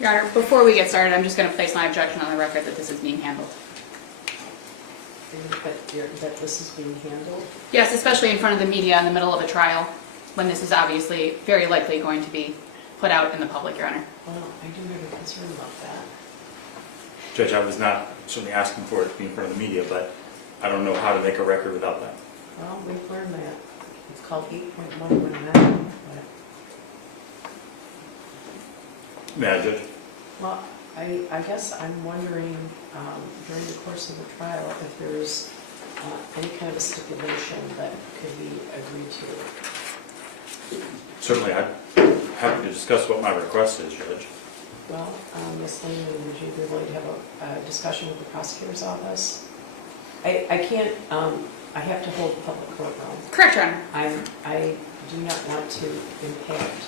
Your Honor, before we get started, I'm just going to place my objection on the record that this is being handled. That this is being handled? Yes, especially in front of the media in the middle of a trial, when this is obviously very likely going to be put out in the public, Your Honor. Well, I do have a concern about that. Judge, I was not certainly asking for it to be in front of the media, but I don't know how to make a record without that. Well, we've learned that. It's called 8.1 amendment. May I, Judge? Well, I guess I'm wondering during the course of the trial if there's any kind of a stipulation that could be agreed to. Certainly, I'm happy to discuss what my request is, Judge. Well, Ms. Lehman, would you be willing to have a discussion with the prosecutor's office? I can't, I have to hold the public courtroom. Correct, Your Honor. I do not want to impact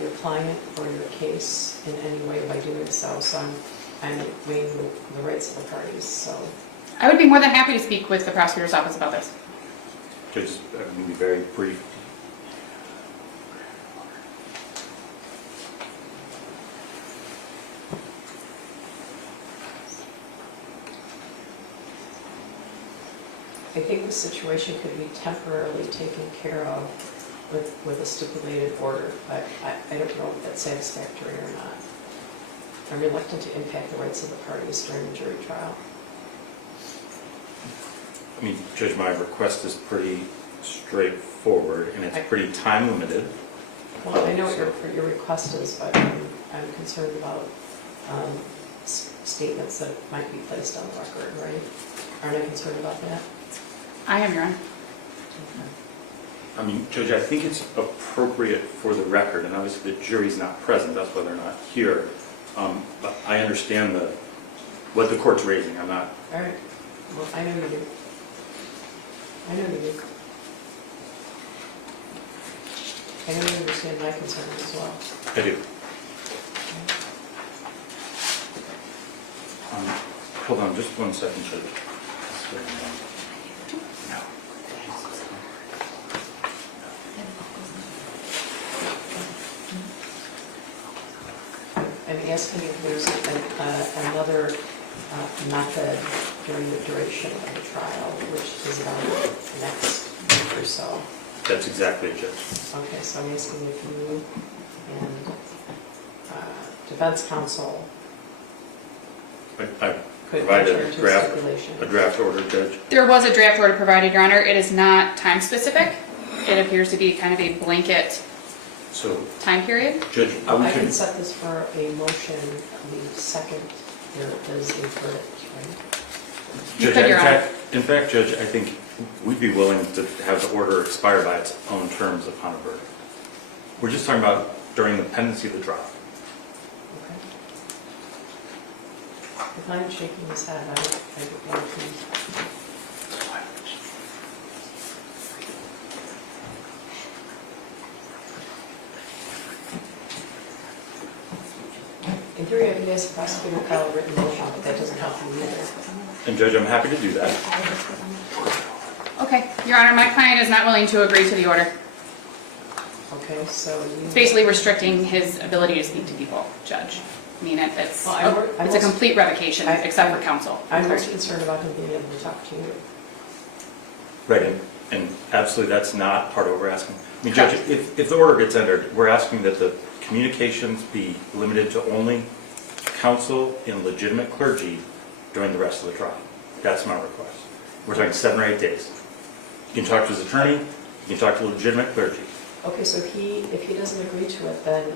your client or your case in any way by doing so, so I'm weighing the rights of the parties, so. I would be more than happy to speak with the prosecutor's office about this. Judge, I'm going to be very brief. I think the situation could be temporarily taken care of with a stipulated order, but I don't know if that's satisfactory or not. I'm reluctant to impact the rights of the parties during the jury trial. I mean, Judge, my request is pretty straightforward, and it's pretty time limited. Well, I know what your request is, but I'm concerned about statements that might be placed on the record, right? Aren't I concerned about that? I am, Your Honor. I mean, Judge, I think it's appropriate for the record, and obviously the jury's not present, that's why they're not here. But I understand what the court's raising. I'm not. All right. Well, I know you do. I know you do. I know you understand my concern as well. I do. Hold on just one second, Judge. I'm asking if there's another method during the duration of the trial, which is about the next week or so. That's exactly it, Judge. Okay, so I'm asking if you and defense counsel I could provided enter into a draft order, Judge. There was a draft order provided, Your Honor. It is not time specific. It appears to be kind of a blanket So, time period. Judge, I can set this for a motion the second there is a verdict, right? You Judge, could, Your Honor. in fact, Judge, I think we'd be willing to have the order expire by its own terms upon a verdict. We're just talking about during the pendency of the trial. Okay. If I'm shaking his head, I would like to. In theory, I could ask the prosecutor to file a written motion, but that doesn't help you either. And Judge, I'm happy to do that. Okay, Your Honor, my client is not willing to agree to the order. Okay, so you... It's basically restricting his ability to speak to people, Judge. I mean, it's I'm a complete revocation, except for counsel. I'm most concerned about him being able to talk to you. Right, and absolutely that's not part of what we're asking. I mean, Judge, if the order gets entered, we're asking that the communications be limited to only counsel in legitimate clergy during the rest of the trial. That's my request. We're talking 7 or 8 days. You can talk to his attorney, you can talk to legitimate clergy. Okay, so if he doesn't agree to it, then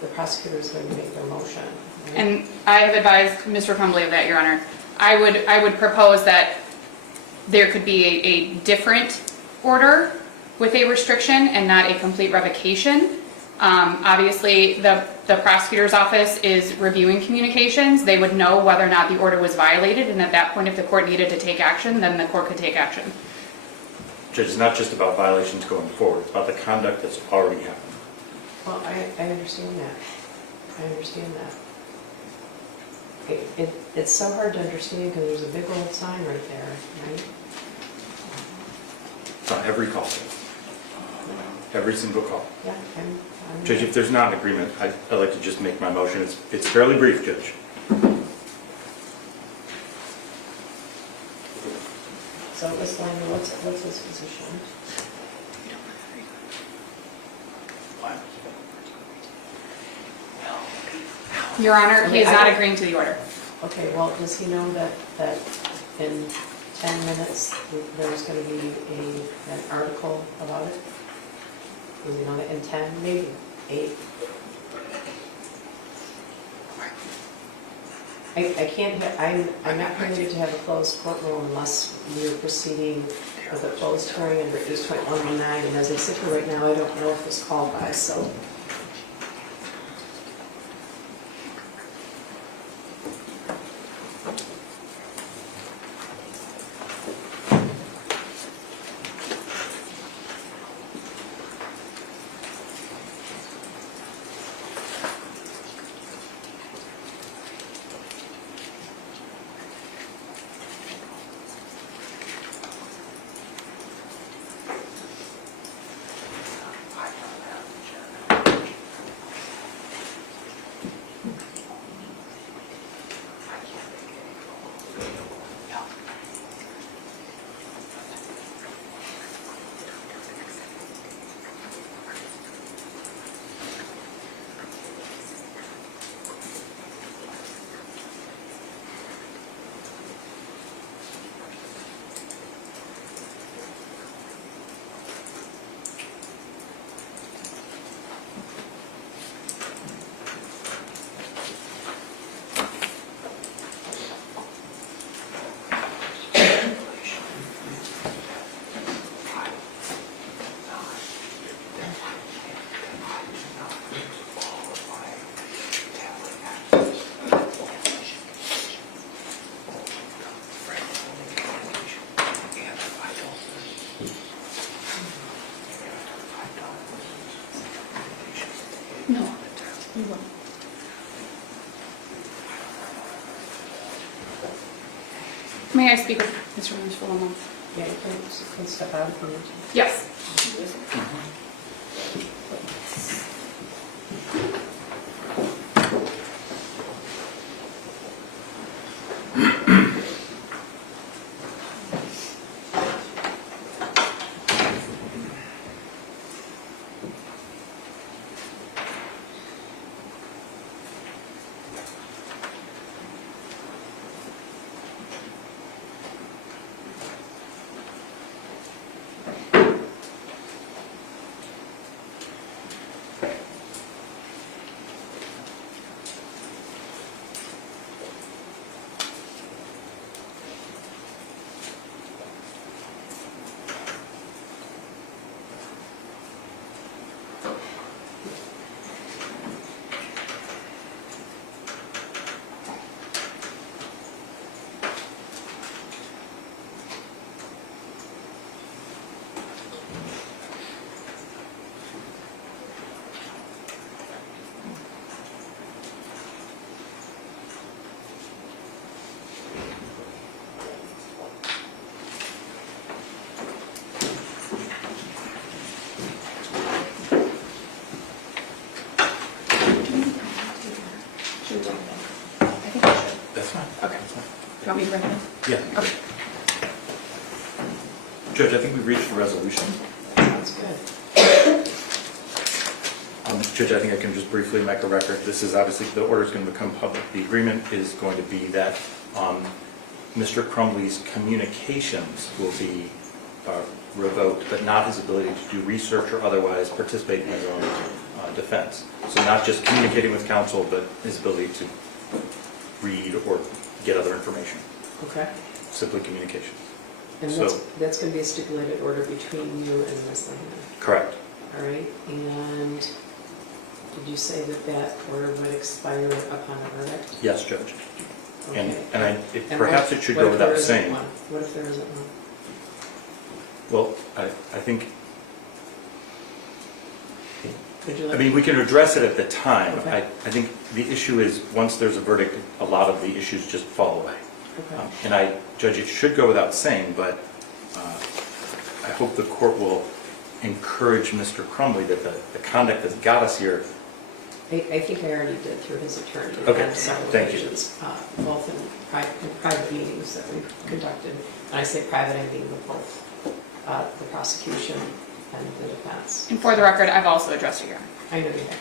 the prosecutor is going to make their motion. Right? And I have advised Mr. Crumbley of that, Your Honor. I would propose that there could be a different order with a restriction and not a complete revocation. Obviously, the prosecutor's office is reviewing communications. They would know whether or not the order was violated, and at that point, if the court needed to take action, then the court could take action. Judge, it's not just about violations going forward, it's about the conduct that's already happened. Well, I understand that. I understand that. It's so hard to understand because there's a big old sign right there, right? It's on every call. every single call. Yeah, Judge, if there's not an agreement, I'd like to just make my motion. It's fairly brief, Judge. So, Ms. Lyman, what's his position? Your Honor, he is Okay, not I- agreeing to the order. Okay, well, does he know that in 10 minutes, there's going to be an article about it? Does he know that in 10, maybe 8? I can't, I'm not permitted to have a closed courtroom unless we're proceeding with a closed hearing under East 2119, and as I sit here right now, I don't know if it's called by, so. No, you won't. May I speak with Mr. Williams for 1 moment? Yeah, you can step out if you need to. Yes. I think I should. That's fine. Okay. That's fine. Do you want me to recommend? Yeah. Okay. Judge, I think we've reached a resolution. Sounds good. Judge, I think I can just briefly make a record. This is obviously, the order is going to become public. The agreement is going to be that Mr. Crumbley's communications will be revoked, but not his ability to do research or otherwise participate in his own defense. So not just communicating with counsel, but his ability to read or get other information. Okay. Simply communication. And So- that's going to be a stipulated order between you and Ms. Lyman. Correct. All right, and did you say that order would expire upon a verdict? Yes, Judge. And, Okay. And perhaps what- it should what go if without there isn't saying. one? What if there isn't one? Well, I think, Would you I like? mean, we can address it at the time. Okay. I think the issue is, once there's a verdict, a lot of the issues just fall away. Okay. Judge, it should go without saying, but I hope the court will encourage Mr. Crumbley that the conduct that's got us here. I think I already did through his attorney. Okay, on several thank you. occasions, both in private meetings that we've conducted. And I say private, I mean with both the prosecution and the defense. And for the record, I've also addressed it, Your Honor. I know you have.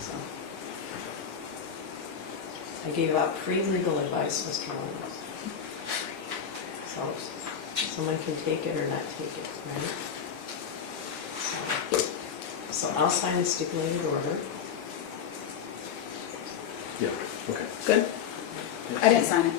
So. I gave out free legal advice, Mr. Williams. So someone can take it or not take it, right? So I'll sign the stipulated order. Yeah, okay. Good? I didn't sign it.